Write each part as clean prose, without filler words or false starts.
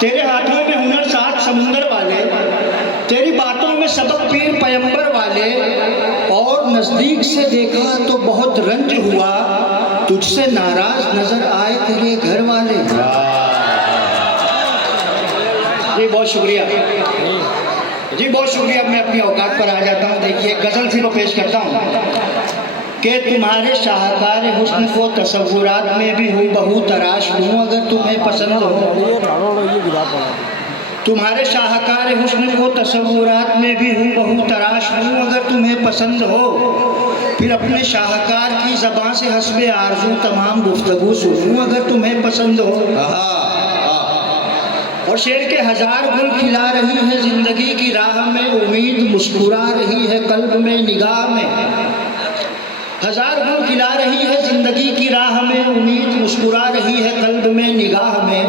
तेरे हाथों में हुनर सात समुंदर वाले, तेरी बातों में सबक पीर पैगंबर वाले, और नजदीक से देखा तो बहुत रंज हुआ, तुझसे नाराज नजर आए तेरे घर वाले। जी बहुत शुक्रिया जी, बहुत शुक्रिया। मैं अपनी औकात पर आ जाता हूँ। देखिए गजल से मैं पेश करता हूँ कि तुम्हारे शाहकार हुस्न को तसव्वुरात में भी हूँ बहु तराश हूँ अगर तुम्हें पसंद हो। तुम्हारे शाहकार हुस्न को तसव्वुरात में भी हूँ बहु तराश हूँ अगर तुम्हें पसंद हो। फिर अपने शाहकार की ज़बान से हस्बे आरज़ू तमाम गुफ्तगू सुनूँ अगर तुम्हें पसंद हो। और शेर के हजार गुल खिला रही है जिंदगी की राह में, उम्मीद मुस्कुरा रही है कल्ब में निगाह में। हजार गुल खिला रही है जिंदगी की राह में, उम्मीद मुस्कुरा रही है कल्ब में निगाह में।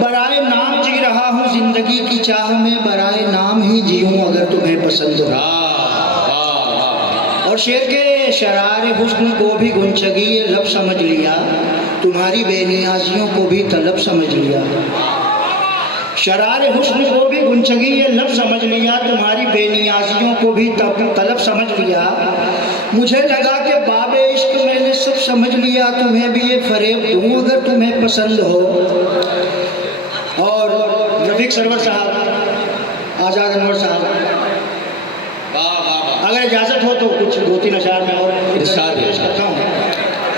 बराए नाम जी रहा हूँ जिंदगी की चाह में, बराए नाम ही जीऊँ अगर तुम्हें पसंद हो। और शेर के शरारे हुस्न को भी गुंचगी ये लब समझ लिया, तुम्हारी बेनियाजियों को भी तलब समझ लिया। शरारे हुस्न को भी गुंचगी ये लब समझ लिया, तुम्हारी बेनियाजियों को भी तलब समझ लिया। मुझे लगा कि बाबे इश्क मैंने सब समझ लिया, तुम्हें भी ये फरेब दूँ अगर तुम्हें पसंद हो। और रफीक सरवर साहब, आज़ाद अनवर साहब, अगर इजाज़त हो तो कुछ दो तीन अशार में और इरशाद पेश करता हूँ।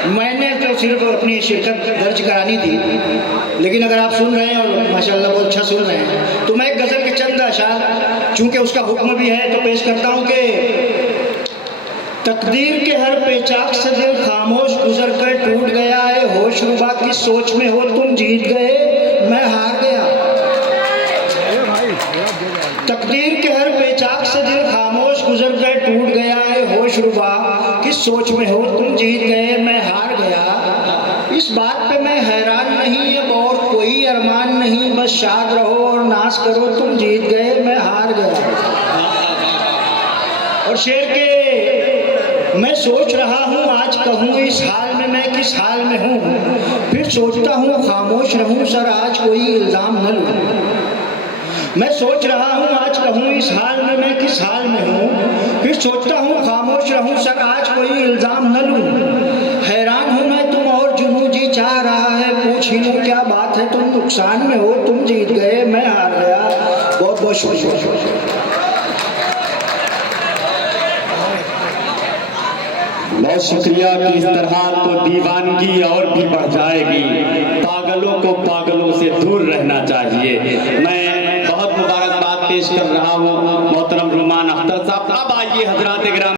मैंने तो सिर्फ अपनी शिरकत दर्ज करानी थी, लेकिन अगर आप सुन रहे हैं और माशाल्लाह बहुत अच्छा सुन रहे हैं तो मैं एक गज़ल के चंद अशार, चूँकि उसका हुक्म भी है, तो पेश करता हूँ कि तकदीर के हर पेचाक से दिल खामोश गुजर कर टूट गया है, होश रुबा की सोच में हो तुम जीत गए मैं हार गया। तकदीर के हर पेचाक से दिल खामोश गुजर कर टूट गया है, होश रुबा की सोच में हो तुम जीत गए मैं हार गया। इस बात पे मैं हैरान नहीं, अब और कोई अरमान नहीं, बस शाद रहो और नाज करो तुम जीत गए मैं हार गया। और शेर के मैं सोच रहा हूँ आज कहूँ इस हाल में मैं किस हाल में हूँ, फिर सोचता हूँ खामोश रहूँ सर आज कोई इल्ज़ाम न लूँ। मैं सोच रहा हूँ आज कहूँ इस हाल में मैं किस हाल में हूँ, फिर सोचता हूँ खामोश रहूँ सर आज कोई इल्ज़ाम न लूँ। हैरान हूँ मैं तुम और जुनू जी चाह रहा है पूछ ही लूँ क्या बात है, तुम नुकसान में हो तुम जीत गए मैं हार गया। बहुत बहुत शुक्रिया। बहुत शुक्रिया कि इस तरह तो दीवानगी और भी बढ़ जाएगी, पागलों को पागलों से दूर रहना चाहिए। मैं बहुत मुबारकबाद पेश कर रहा हूँ मोहतरम रुमान अख्तर साहब। अब आइए हजरात